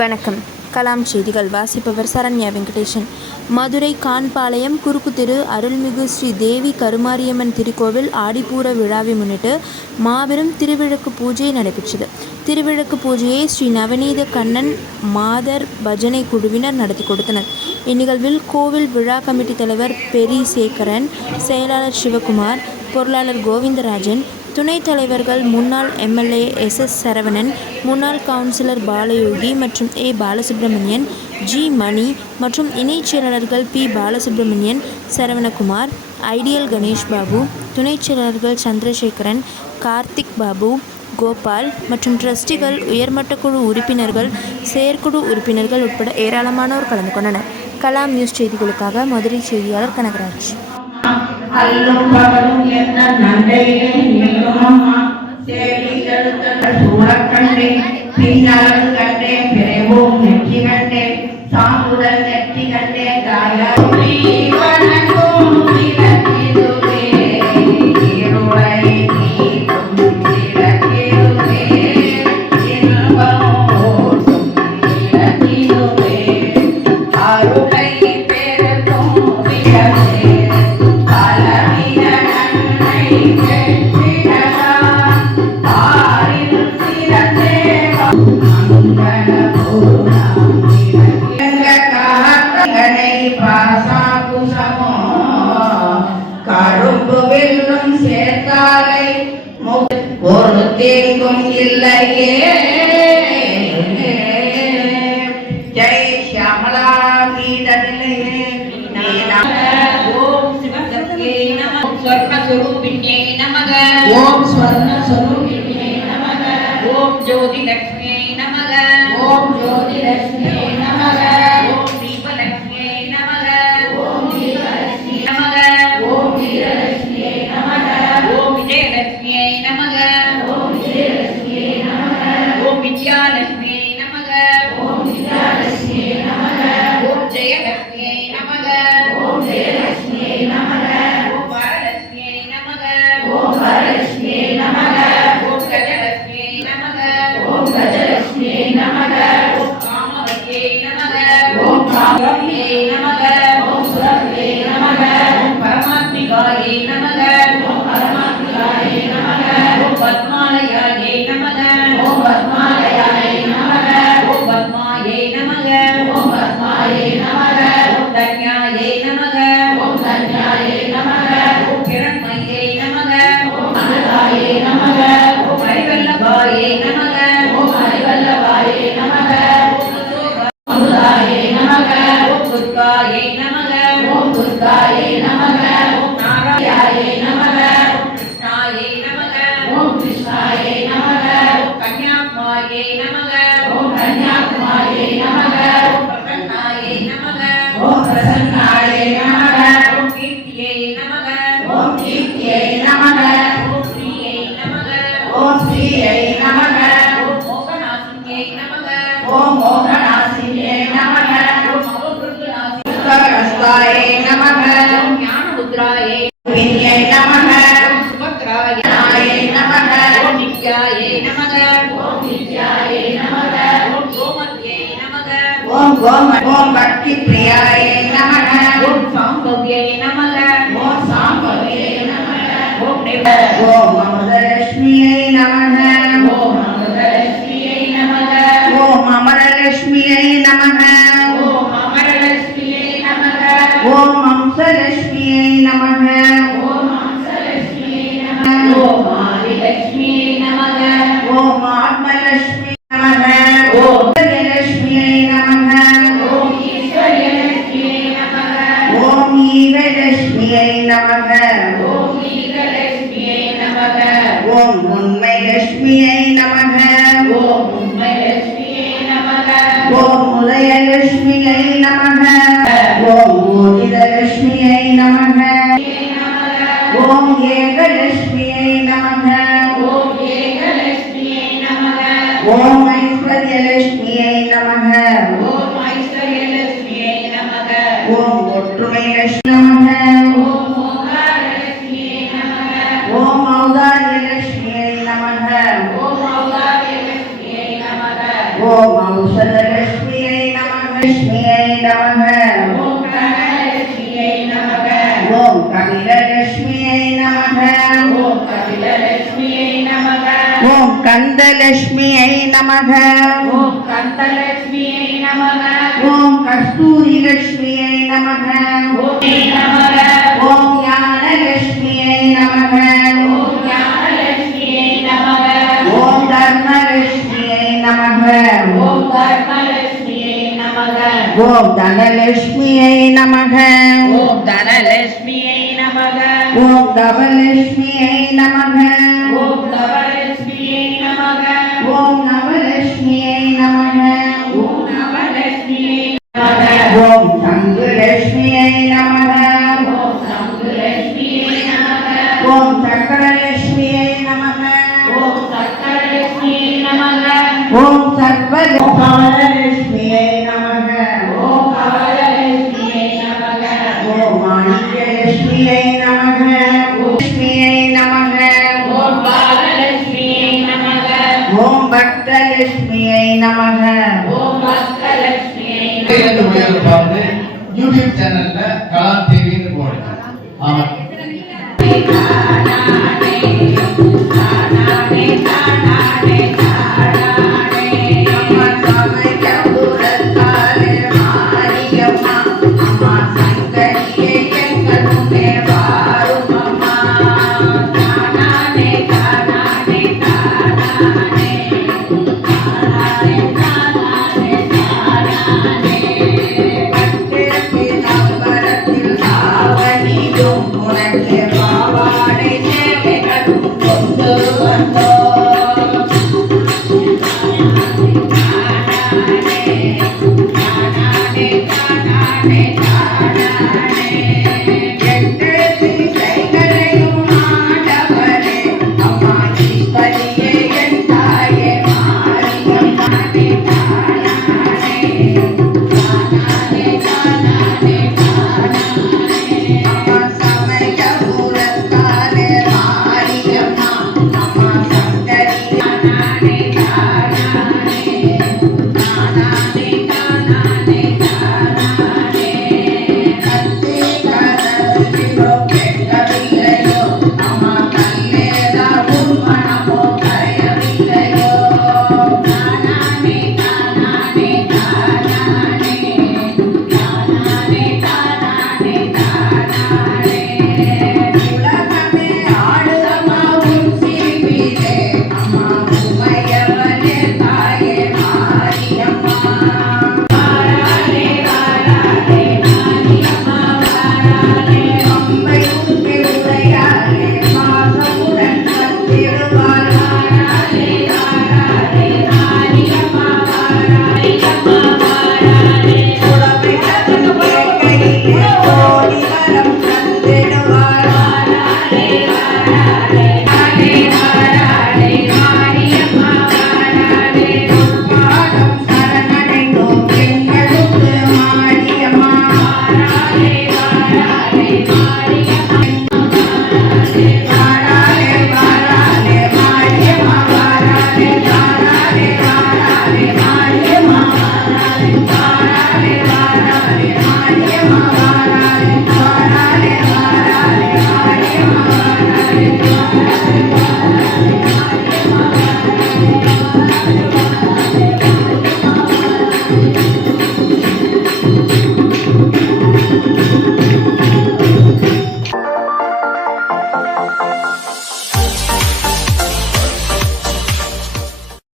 வணக்கம். கலாம் செய்திகள் வாசிப்பவர் சரண்யா வெங்கடேசன். மதுரை கான்பாளையம் குறுக்கு திரு அருள்மிகு ஸ்ரீ தேவி கருமாரியம்மன் திருக்கோவில் ஆடிப்பூர விழாவை முன்னிட்டு மாபெரும் திருவிளக்கு பூஜை நடைபெற்றது. திருவிளக்கு பூஜையை ஸ்ரீ நவநீத கண்ணன் மாதர் பஜனை குழுவினர் நடத்தி கொடுத்தனர். இந்நிகழ்வில் கோவில் விழா கமிட்டி தலைவர் பெரி சேகரன் செயலாளர் சிவகுமார் பொருளாளர் கோவிந்தராஜன் துணைத் தலைவர்கள் முன்னாள் எம்எல்ஏ எஸ் எஸ் சரவணன் முன்னாள் கவுன்சிலர் பாலயோகி மற்றும் ஏ பாலசுப்ரமணியன் ஜி மணி மற்றும் இணைச் செயலாளர்கள் பி பாலசுப்ரமணியன் சரவணகுமார் ஐடியல் கணேஷ் பாபு துணைச் செயலாளர்கள் சந்திரசேகரன் கார்த்திக் பாபு கோபால் மற்றும் ட்ரஸ்டிகள் உயர்மட்ட குழு உறுப்பினர்கள் செயற்குழு உறுப்பினர்கள் உட்பட ஏராளமானோர் கலந்து கொண்டனர். கலாம் நியூஸ் செய்திகளுக்காக மதுரை செய்தியாளர் கனகராஜ். ബ്രഹ്മ സേവിച്ചെടുത്ത സൂറക്കണ്ടെ പിന്നകൾ കണ്ടെ പിറവും നെറ്റി കണ്ടെ സാമ്പുതൽ നെറ്റി കണ്ടെ ഗായ பாசாகுசமோ கரும்பு வெல்லும் சேர்த்தாலை மு- ஒரு தீங்கும் இல்லையே ஜெய் கீதனிலையே நீதான் ஓம் சிவசக்தியே நம ஸ்வர்ணஸ்வரூபிண்யே நமக. ஓம் ஓம் துர்காயே நமக ஓம் துர்காயே நமக ஓம் நாராயணாயே நமக ஓம் கிருஷ்ணாயே நமக ஓம் கிருஷ்ணாயே நமக. ஓம் கன்யாகுமாரியே நமக ஓம் கன்யாகுமாரியே ஓம் பக்தி பிரியாயே நமக ஓம் சாம்பவ்யே நமக ஓம் சாம்பவே நமக ஓம் ஓம் ஓம் ஒற்றுமை லட்சுமி நமக. ஓம் ஓங்காரலட்சுமியை நமக. ஓம் ஔதாரியலட்சுமியை நமக ஓம் ஔதாரியலட்சுமியை நமக. ஓம் ஔஷதலட்சுமியை லட்சுமியை நமக. ஓம் நமக ஓம் கபிலலட்சுமியை நமக. ஓம் நமக கந்தலட்சுமியை நமக. ஓம் கந்தலட்சுமியை நமக ஓம் கஸ்தூரி லட்சுமியை நமக ஓம் நமக ஓம் ஞானலட்சுமியை நமக ஓம் ஞானலட்சுமியை நமக ஓம் தர்மலட்சுமியை நமக ஓம் தர்மலட்சுமியை நமக ஓம் தனலட்சுமியை நமக ஓம் தனலட்சுமியை நமக ஓம் தவலட்சுமியை நமக ஓம் சர்வலட்சுமியை நமக. ஓம் கவலலட்சுமியை நமக. ஓம் மாணிக்யலட்சுமியை நமக. லட்சுமியை நமக. ஓம் பாலலட்சுமியை நமக. ஓம் பக்தலட்சுமியை நமக. ஓம் பக்தலட்சுமியை பார்த்து யூடியூப் சேனல்ல கலா டிவின்னு போடுங்க. ஆமா. Oh, my God.